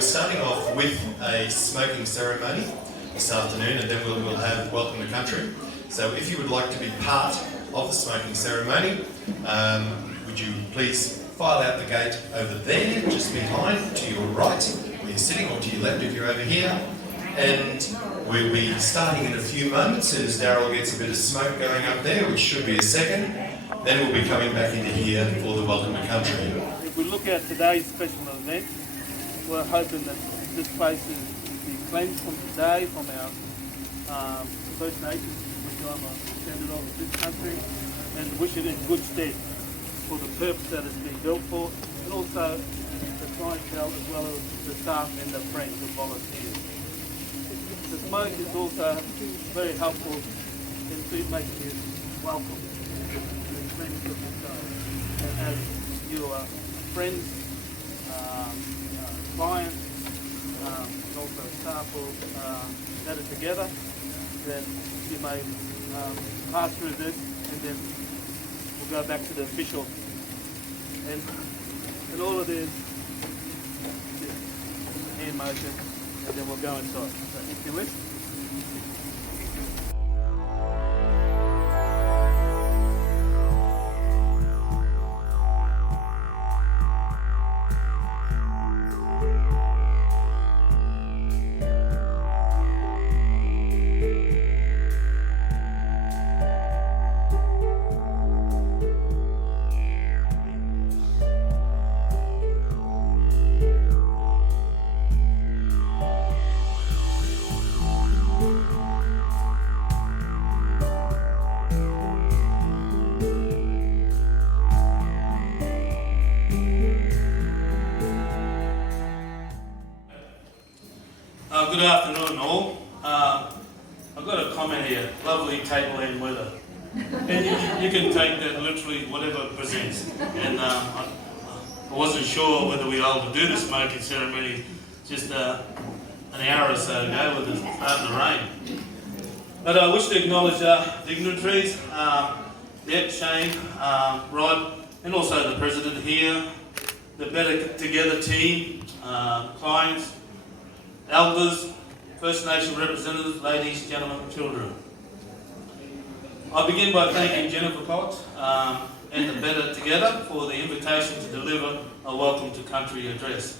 we're starting off with a smoking ceremony this afternoon, and then we'll have Welcome to Country. So if you would like to be part of the smoking ceremony, would you please file out the gate over there, just behind, to your right, where you're sitting, or to your left if you're over here. And we'll be starting in a few moments as Daryl gets a bit of smoke going up there, which should be a second. Then we'll be coming back into here for the Welcome to Country. If we look at today's special event, we're hoping that this place is be cleansed from today from our First Nations, which I'm a descendant of this country, and wish it in good stead for the purpose that it's been built for, and also the clientele as well as the staff and the friends and volunteers. The smoke is also very helpful in making you welcome to the cleansing of the show. And as your friends, clients, and also staff will gather together, then you may pass through this, and then we'll go back to the official. And all of this hand motion, and then we'll go inside. So if you wish. Good afternoon all. I've got a comment here, lovely tableland weather. And you can take that literally whatever it presents. And I wasn't sure whether we were able to do the smoking ceremony just an hour or so ago with it starting to rain. But I wish to acknowledge dignitaries, Shane, Rod, and also the President here, the Better Together team, clients, elders, First Nation representatives, ladies, gentlemen, children. I begin by thanking Jennifer Cox and the Better Together for the invitation to deliver a Welcome to Country address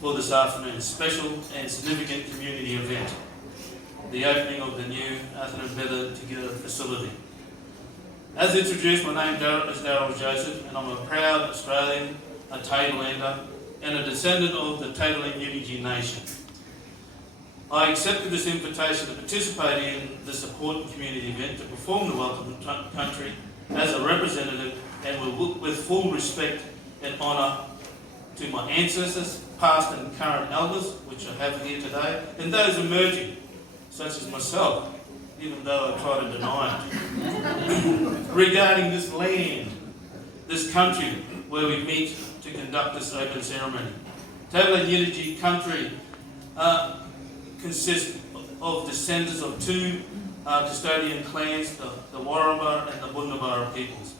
for this afternoon's special and significant community event, the opening of the new Atherton Better Together facility. As introduced, my name is Daryl Joseph, and I'm a proud Australian, a Tabelander, and a descendant of the Tabelander Yidinji nation. I accepted this invitation to participate in this important community event to perform the Welcome to Country as a representative and with full respect and honour to my ancestors, past and current elders, which I have here today, and those emerging, such as myself, even though I try to deny it, regarding this land, this country where we meet to conduct this open ceremony. Tabelander Yidinji country consists of descendants of two custodian clans, the Warraba and the Bunnings peoples.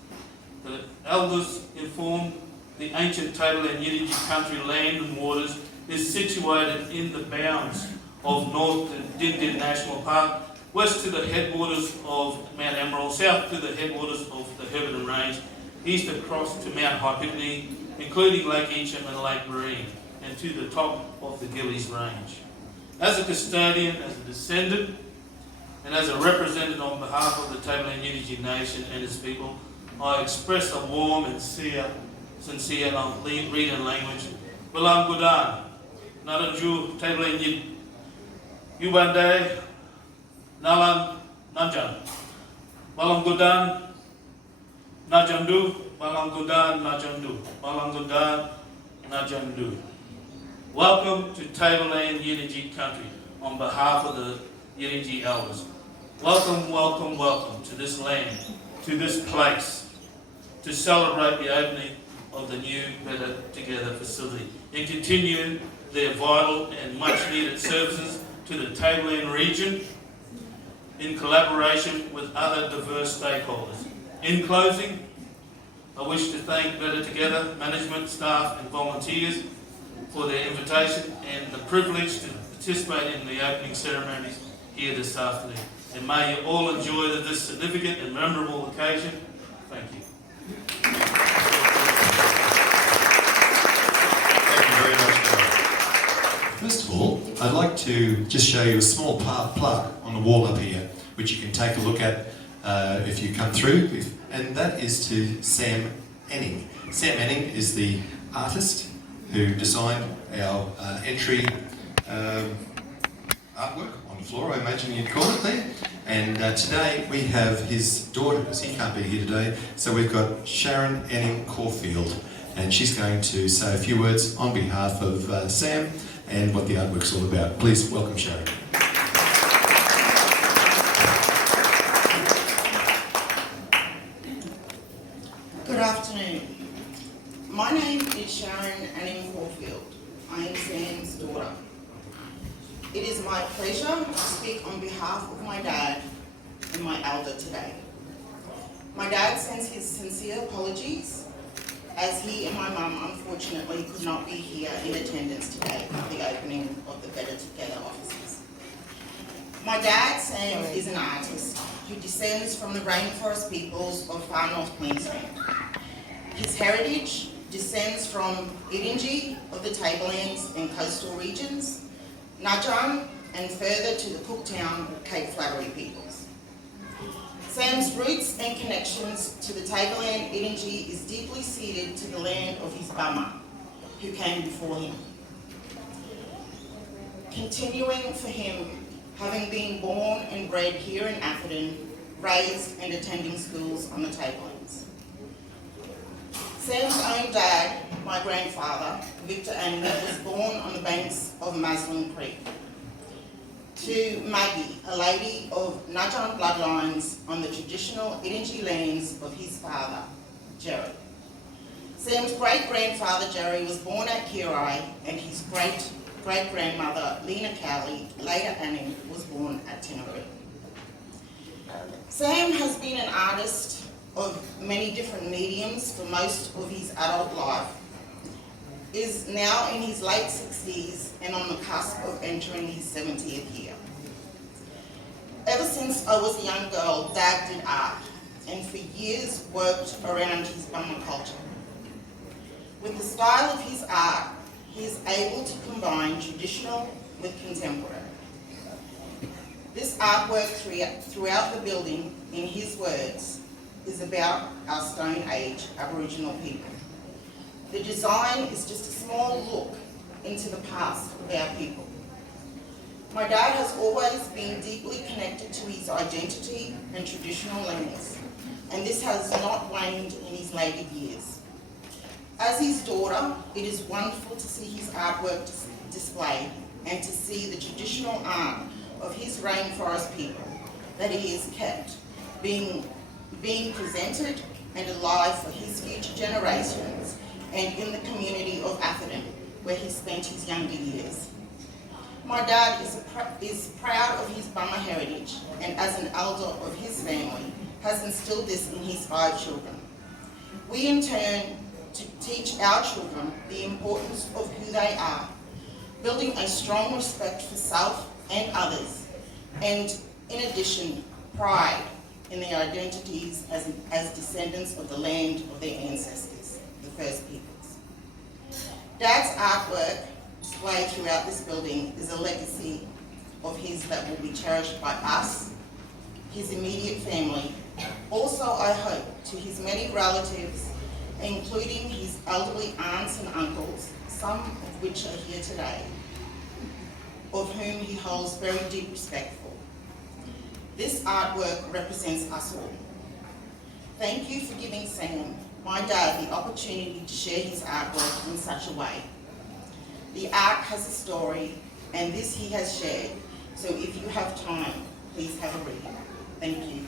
The elders informed the ancient Tabelander Yidinji country land and waters is situated in the bounds of North Yidinji National Park, west to the headwaters of Mount Emerald, south to the headwaters of the Herberton Range, east across to Mount Hypitney, including Lake Eacham and Lake Marine, and to the top of the Gillies Range. As a custodian, as a descendant, and as a representative on behalf of the Tabelander Yidinji nation and its people, I express a warm and sincere, and I'll read in language, Balam Gudan, Naranju Tabelander Yid, Yubande, Nalan Nanjan, Balam Gudan, Najandu, Balam Gudan, Najandu, Balam Gudan, Najandu. Welcome to Tabelander Yidinji country on behalf of the Yidinji elders. Welcome, welcome, welcome to this land, to this place, to celebrate the opening of the new Better Together facility and continue their vital and much needed services to the Tabelander region in collaboration with other diverse stakeholders. In closing, I wish to thank Better Together management, staff and volunteers for their invitation and the privilege to participate in the opening ceremonies here this afternoon. And may you all enjoy this significant and memorable occasion. Thank you. Thank you very much, Daryl. First of all, I'd like to just show you a small plug on the wall up here, which you can take a look at if you come through, and that is to Sam Anning. Sam Anning is the artist who designed our entry artwork on the floor, I imagine you'd call it there. And today we have his daughter, because he can't be here today, so we've got Sharon Caulfield, and she's going to say a few words on behalf of Sam and what the artwork's all about. Please welcome Sharon. Good afternoon. My name is Sharon Caulfield. I am Sam's daughter. It is my pleasure to speak on behalf of my dad and my elder today. My dad sends his sincere apologies, as he and my mum unfortunately could not be here in attendance today at the opening of the Better Together offices. My dad, Sam, is an artist who descends from the rainforest peoples of far north Queensland. His heritage descends from Yidinji of the tablelands and coastal regions, Najan, and further to the Cooktown Cape Flattery peoples. Sam's roots and connections to the tableland Yidinji is deeply seated to the land of his Bama, who came before him. Continuing for him, having been born and bred here in Atherton, raised and attending schools on the tablelands. Sam's own dad, my grandfather, Victor Anning, was born on the banks of Maslin Creek. To Maggie, a lady of Najan bloodlines on the traditional Yidinji lands of his father, Jerry. Sam's great-grandfather, Jerry, was born at Kirai, and his great-great-grandmother, Lena Cowley, later Anning, was born at Tinaroo. Sam has been an artist of many different mediums for most of his adult life, is now in his late 60s and on the cusp of entering his 70th year. Ever since I was a young girl, Dad did art, and for years worked around his Bumma culture. With the style of his art, he is able to combine traditional with contemporary. This artwork throughout the building, in his words, is about our Stone Age Aboriginal people. The design is just a small look into the past of our people. My dad has always been deeply connected to his identity and traditional lands, and this has not waned in his later years. As his daughter, it is wonderful to see his artwork displayed and to see the traditional art of his rainforest people that he has kept being presented and alive for his future generations and in the community of Atherton, where he spent his younger years. My dad is proud of his Bumma heritage, and as an elder of his family, has instilled this in his 5 children. We in turn to teach our children the importance of who they are, building a strong respect for self and others, and in addition, pride in their identities as descendants of the land of their ancestors, the First Peoples. Dad's artwork displayed throughout this building is a legacy of his that will be cherished by us, his immediate family, also I hope to his many relatives, including his elderly aunts and uncles, some of which are here today, of whom he holds very deep respect for. This artwork represents us all. Thank you for giving Sam, my dad, the opportunity to share his artwork in such a way. The art has a story, and this he has shared, so if you have time, please have a read. Thank you.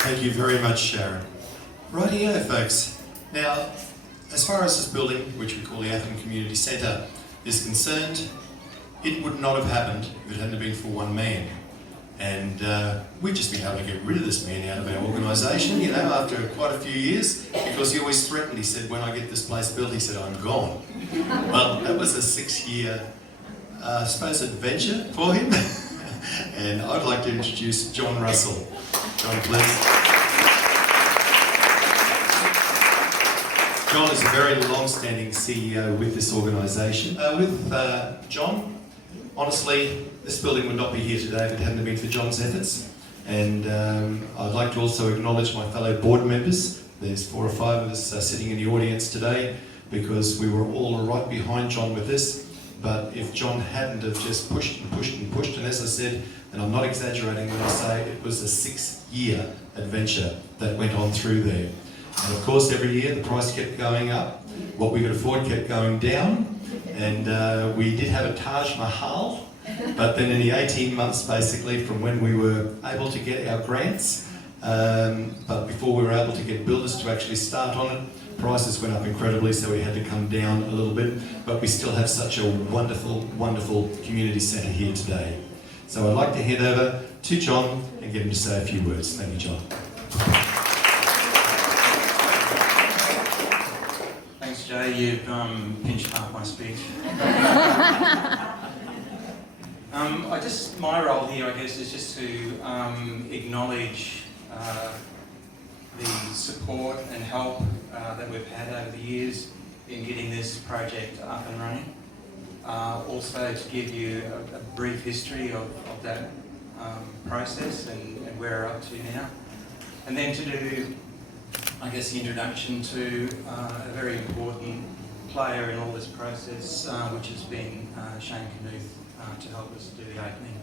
Thank you very much, Sharon. Rightio, folks. Now, as far as this building, which we call the Atherton Community Centre, is concerned, it would not have happened if it hadn't been for one man. And we've just been able to get rid of this man out of our organisation, you know, after quite a few years, because he always threatened. He said, when I get this place built, he said, I'm gone. Well, that was a 6-year, I suppose, adventure for him. And I'd like to introduce John Russell. John, please. John is a very long-standing CEO with this organisation. With John, honestly, this building would not be here today if it hadn't been for John's efforts. And I'd like to also acknowledge my fellow board members. There's 4 or 5 of us sitting in the audience today, because we were all right behind John with this. But if John hadn't have just pushed and pushed and pushed, and as I said, and I'm not exaggerating when I say it was a 6-year adventure that went on through there. And of course, every year the price kept going up. What we could afford kept going down. And we did have a Taj Mahal, but then in the 18 months basically from when we were able to get our grants, but before we were able to get builders to actually start on it, prices went up incredibly, so we had to come down a little bit, but we still have such a wonderful, wonderful community centre here today. So I'd like to hand over to John and get him to say a few words. Thank you, John. Jay, you've pinched half my speech. My role here, I guess, is just to acknowledge the support and help that we've had over the years in getting this project up and running. Also to give you a brief history of that process and where we're up to now. And then to do, I guess, the introduction to a very important player in all this process, which has been Sharon Knuth, to help us do the opening.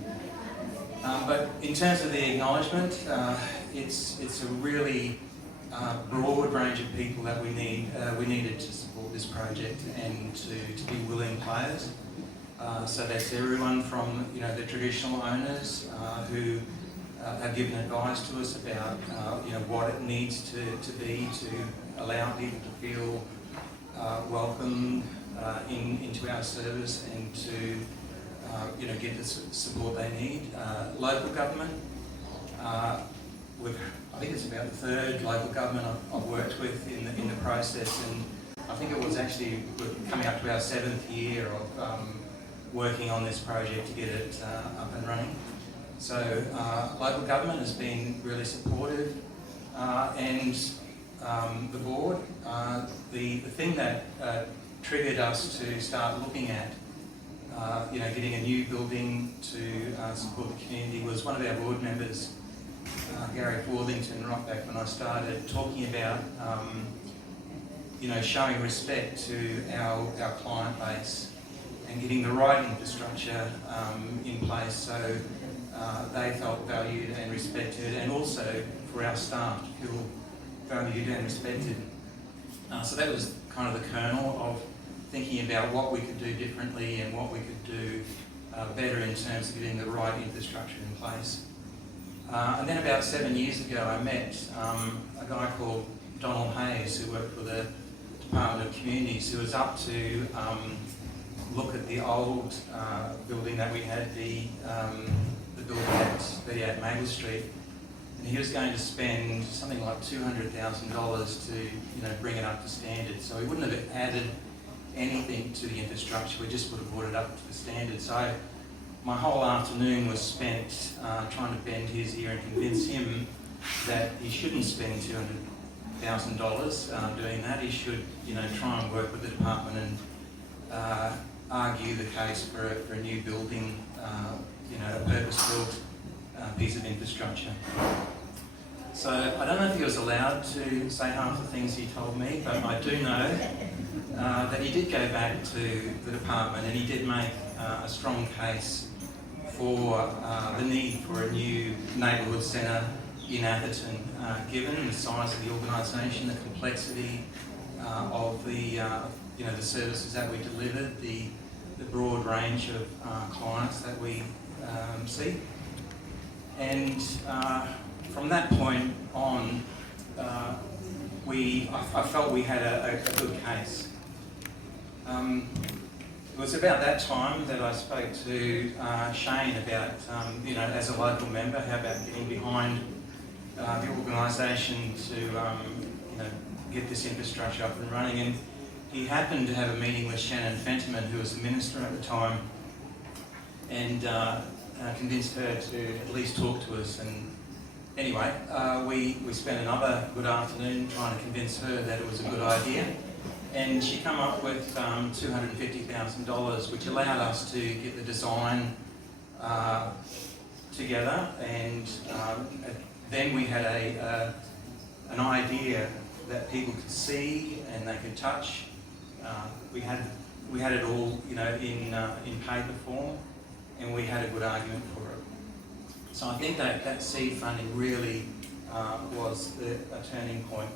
But in terms of the acknowledgement, it's a really broad range of people that we needed to support this project and to be willing players. So that's everyone from the traditional owners who have given advice to us about what it needs to be to allow people to feel welcome into our service and to get the support they need. Local government, I think it's about the 3rd local government I've worked with in the process, and I think it was actually coming up to our 7th year of working on this project to get it up and running. So local government has been really supportive, and the board. The thing that triggered us to start looking at getting a new building to support the community was one of our board members, Gary Worthington, right back when I started, talking about showing respect to our client base and getting the right infrastructure in place so they felt valued and respected, and also for our staff to feel valued and respected. So that was kind of the kernel of thinking about what we could do differently and what we could do better in terms of getting the right infrastructure in place. And then about 7 years ago I met a guy called Donald Hayes, who worked for the Department of Communities, who was up to look at the old building that we had, the building at 38 Maple Street, and he was going to spend something like $200,000 to bring it up to standard. So he wouldn't have added anything to the infrastructure, we just would have brought it up to the standard. So my whole afternoon was spent trying to bend his ear and convince him that he shouldn't spend $200,000 doing that. He should try and work with the department and argue the case for a new building, a purpose-built piece of infrastructure. So I don't know if he was allowed to say half the things he told me, but I do know that he did go back to the department and he did make a strong case for the need for a new neighbourhood centre in Atherton, given the size of the organisation, the complexity of the services that we delivered, the broad range of clients that we see. And from that point on, I felt we had a good case. it was about that time that I spoke to Shane about, as a local member, how about getting behind the organisation to, get this infrastructure up and running. And he happened to have a meeting with Shannon Fentiman, who was the minister at the time, and convinced her to at least talk to us. And anyway, we spent another good afternoon trying to convince her that it was a good idea. And she came up with $250,000, which allowed us to get the design together. And then we had an idea that people could see and they could touch. We had it all, in paper form, and we had a good argument for it. So I think that seed funding really was a turning point.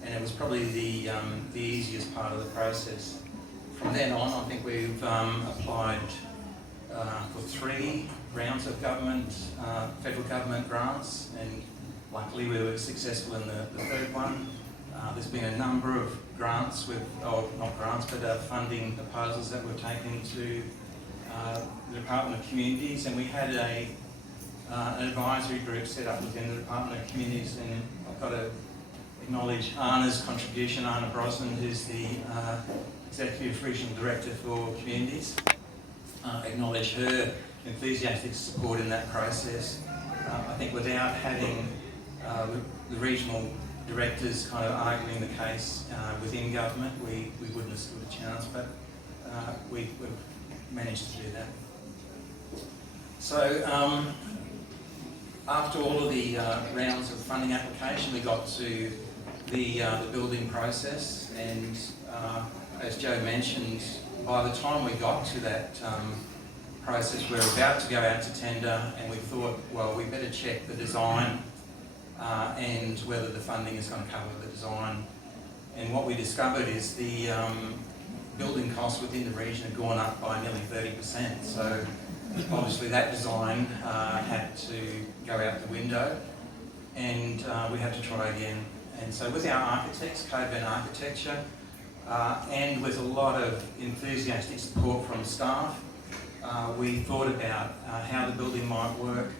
And it was probably the easiest part of the process. From then on, I think we've applied for 3 rounds of federal government grants, and luckily we were successful in the 3rd one. There's been a number of grants funding proposals that we've taken to the Department of Communities, and we had an advisory group set up within the Department of Communities, and I've got to acknowledge Anna's contribution, Anna Brosnan, who's the Executive Regional Director for Communities. Acknowledge her enthusiastic support in that process. I think without having the regional directors kind of arguing the case within government, we wouldn't have stood a chance, but we've managed to do that. So after all of the rounds of funding application, we got to the building process, and as Joe mentioned, by the time we got to that process, we were about to go out to tender, and we thought, well, we better check the design and whether the funding is going to cover the design. And what we discovered is the building costs within the region had gone up by nearly 30%. So obviously that design had to go out the window, and we had to try again. And so with our architects, Codeban Architecture, and with a lot of enthusiastic support from staff, we thought about how the building might work,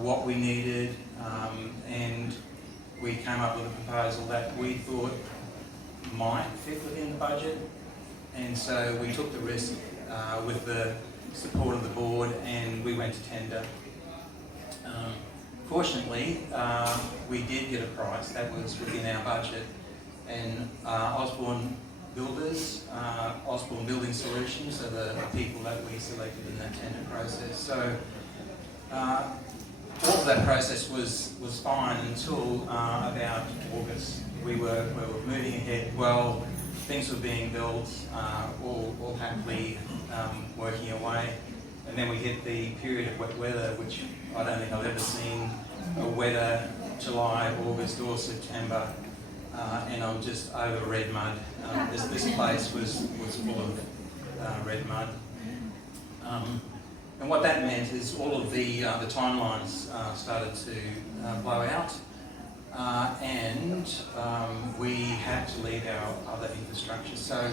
what we needed, and we came up with a proposal that we thought might fit within the budget. And so we took the risk with the support of the board, and we went to tender. Fortunately, we did get a price that was within our budget, and Osborne Builders, Osborne Building Solutions are the people that we selected in that tender process. So all of that process was fine until about August. We were moving ahead well, things were being built, all happily working away. And then we hit the period of wet weather, which I don't think I've ever seen a wetter July, August or September, and I'm just over red mud. This place was full of red mud. And what that meant is all of the timelines started to blow out, and we had to leave our other infrastructure. So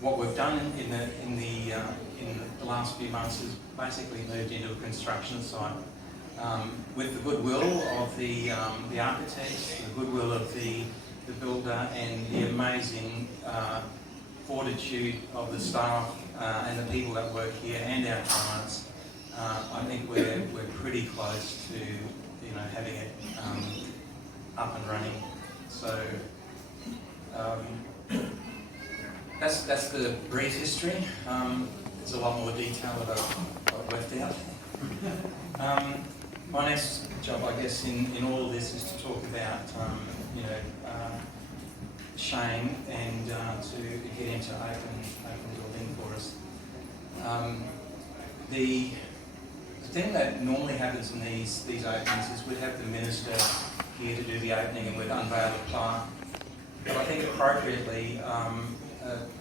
what we've done in the last few months is basically moved into a construction site with the goodwill of the architects, the goodwill of the builder, and the amazing fortitude of the staff and the people that work here and our clients. I think we're pretty close to having it up and running. So that's the brief history. There's a lot more detail that I've left out. My next job, I guess, in all of this is to talk about Shane and to get into open building for us. The thing that normally happens in these openings is we'd have the minister here to do the opening and we'd unveil the plaque. But I think appropriately,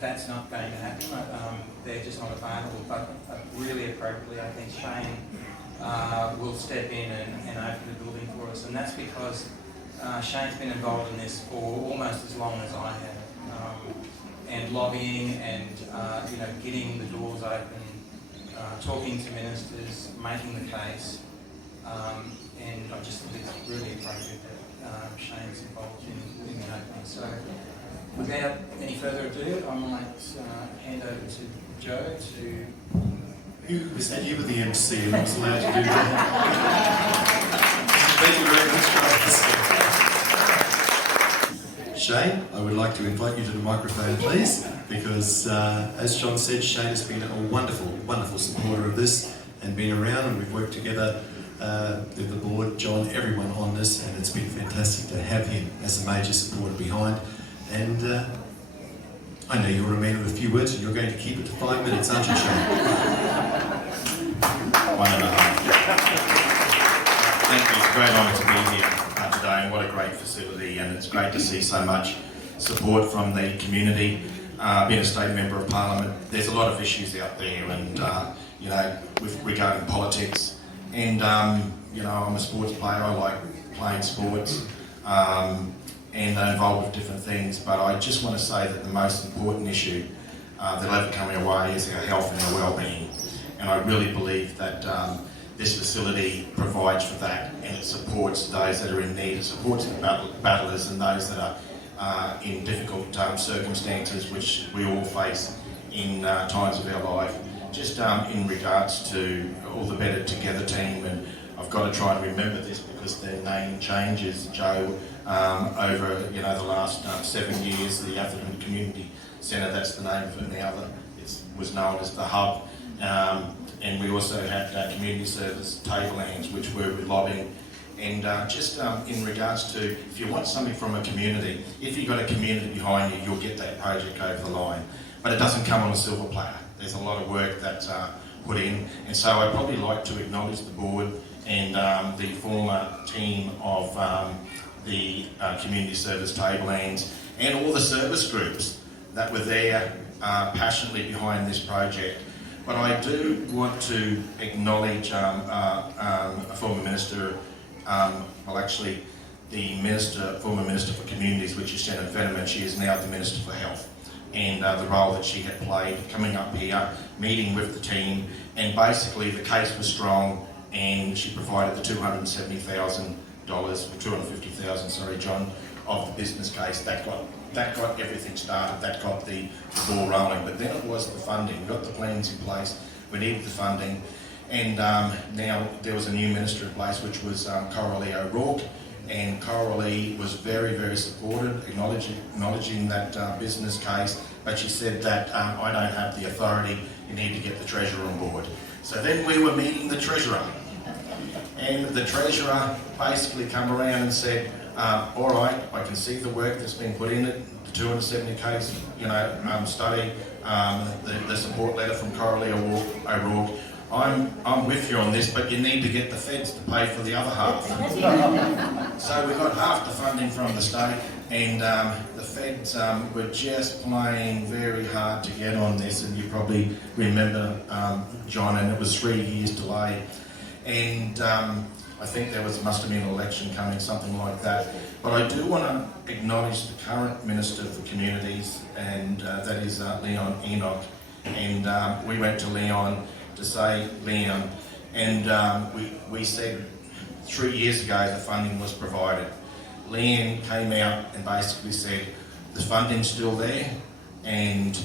that's not going to happen. They're just not available. But really appropriately, I think Shane will step in and open the building for us. And that's because Shane's been involved in this for almost as long as I have. and lobbying and getting the doors open, talking to ministers, making the case, and I just think it's really appropriate that Shane's involved in the opening. So without any further ado, I might hand over to Joe to... Who was that? You were the MC and I was allowed to do that. Thank you very much, guys. Shane, I would like to invite you to the microphone, please, because as John said, Shane has been a wonderful, wonderful supporter of this and been around, and we've worked together with the board, John, everyone on this, and it's been fantastic to have him as a major supporter behind. And I know you're a man of a few words and you're going to keep it to 5 minutes, aren't you, Shane? 1.5. Thank you, it's a great honour to be here today, and what a great facility, and it's great to see so much support from the community. Being a state member of parliament, there's a lot of issues out there, and with regarding politics, and I'm a sports player, I like playing sports, and they're involved with different things, but I just want to say that the most important issue that'll ever come our way is our health and our well-being. And I really believe that this facility provides for that, and it supports those that are in need. It supports the battlers and those that are in difficult circumstances, which we all face in times of our life. Just in regards to all the Better Together team, and I've got to try and remember this because their name changes, Joe, over the last 7 years. The Atherton Community Centre, that's the name of it now. It was known as the Hub. And we also had community service tablelands, which were with lobbying. And just in regards to, if you want something from a community, if you've got a community behind you, you'll get that project over the line. But it doesn't come on a silver platter. There's a lot of work that's put in. And so I'd probably like to acknowledge the board and the former team of the community service tablelands and all the service groups that were there passionately behind this project. But I do want to acknowledge a former minister, the former Minister for Communities, which is Sharon Caulfield-Anning. She is now the Minister for Health, and the role that she had played coming up here, meeting with the team, and basically the case was strong, and she provided the $270,000, $250,000, sorry, John, of the business case. That got everything started, that got the ball rolling. But then it was the funding. We got the plans in place, we needed the funding, and now there was a new minister in place, which was Coralie O'Rourke, and Coralie was very, very supportive, acknowledging that business case, but she said that I don't have the authority, you need to get the Treasurer on board. So then we were meeting the Treasurer, and the Treasurer basically come around and said, all right, I can see the work that's been put in it, the 270 case, study, the support letter from Coralie O'Rourke. I'm with you on this, but you need to get the feds to pay for the other half. So we got half the funding from the state, and the feds were just playing very hard to get on this, and you probably remember, John, and it was 3 years delay. And I think there must have been an election coming, something like that. But I do want to acknowledge the current Minister for Communities, and that is Leon Enoch. And we went to Leon to say, Leon, and we said 3 years ago the funding was provided. Leon came out and basically said, the funding's still there, and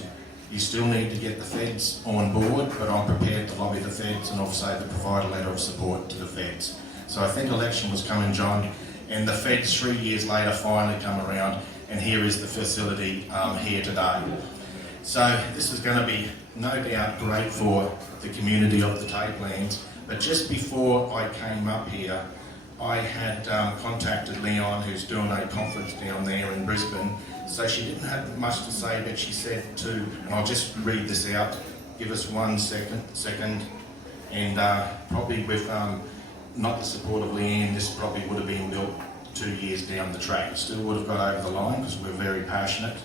you still need to get the feds on board, but I'm prepared to lobby the feds and also to provide a letter of support to the feds. So I think election was coming, John, and the feds 3 years later finally come around, and here is the facility here today. So this is going to be no doubt great for the community of the Tablelands, but just before I came up here, I had contacted Leon, who's doing a conference down there in Brisbane. So she didn't have much to say, but she said to, and I'll just read this out, give us 1 second, and probably with not the support of Leanne, this probably would have been built 2 years down the track. It still would have got over the line because we're very passionate.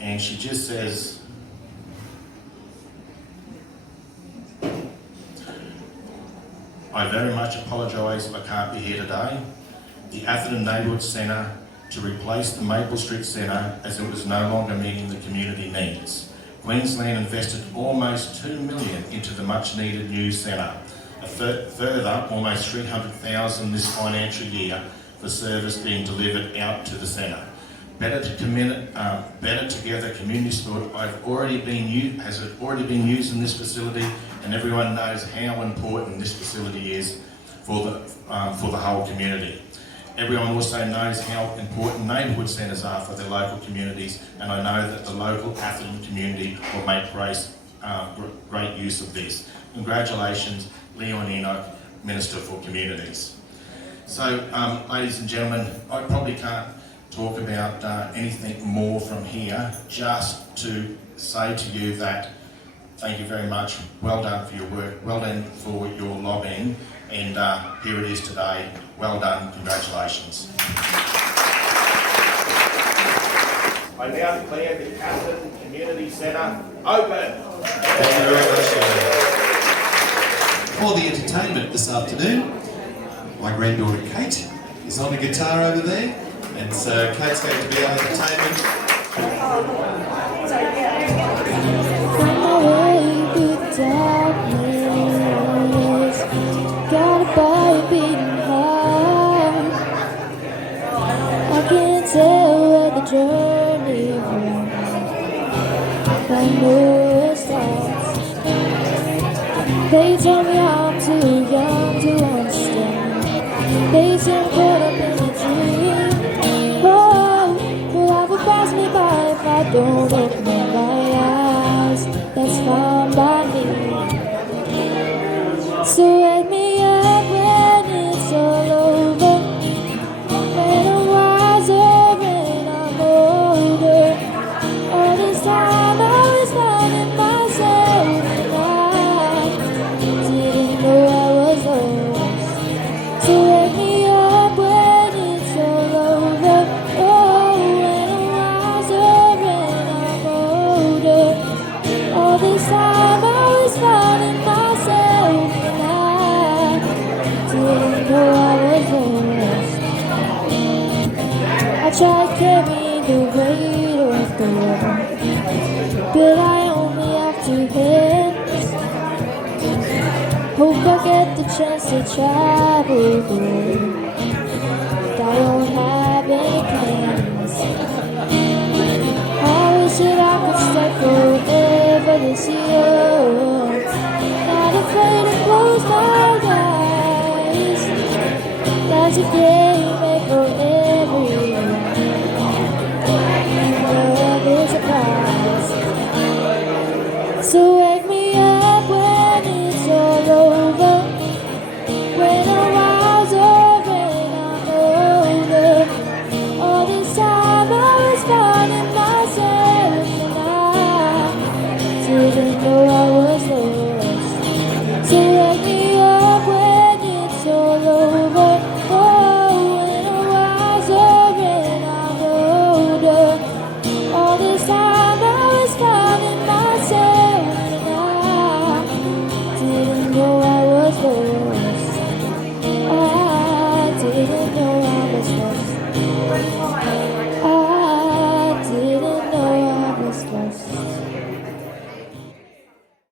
And she just says, I very much apologise I can't be here today. The Atherton Neighbourhood Centre to replace the Maple Street Centre as it was no longer meeting the community needs. Queensland invested almost $2 million into the much needed new centre. A further almost $300,000 this financial year for service being delivered out to the centre. Better Together Community Sport has already been used in this facility, and everyone knows how important this facility is for the whole community. Everyone also knows how important neighbourhood centres are for their local communities, and I know that the local Atherton community will make great use of this. Congratulations, Leon Enoch, Minister for Communities. So, ladies and gentlemen, I probably can't talk about anything more from here, just to say to you that thank you very much, well done for your work, well done for your lobbying, and here it is today, well done, congratulations. I now declare the Atherton Community Centre open. Thank you very much. For the entertainment this afternoon, my granddaughter Kate is on the guitar over there, and so Kate's going to be our entertainment. Got a body beating hard. I can't tell where the journey runs, but I know it starts. They tell me I'm too young to understand. They say I'm caught up in a dream. Oh, well, life will pass me by if I don't open my eyes. That's fine by me. So wake me up when it's all over, when I'm wiser and I'm older. All this time I was finding myself, and I didn't know I was lost. So wake me up when it's all over, oh, when I'm wiser and I'm older. All this time I was finding myself, and didn't know I was lost. I tried carrying the weight of the world, but I only have 2 hands. Hope I get the chance to travel the world, but I don't have any plans. I wish that I could stay forever this year, not afraid to close my eyes. That's a game made for everyone. Love is a prize. So wake me up when it's all over, when I'm wiser and I'm older. All this time I was finding myself, and I didn't know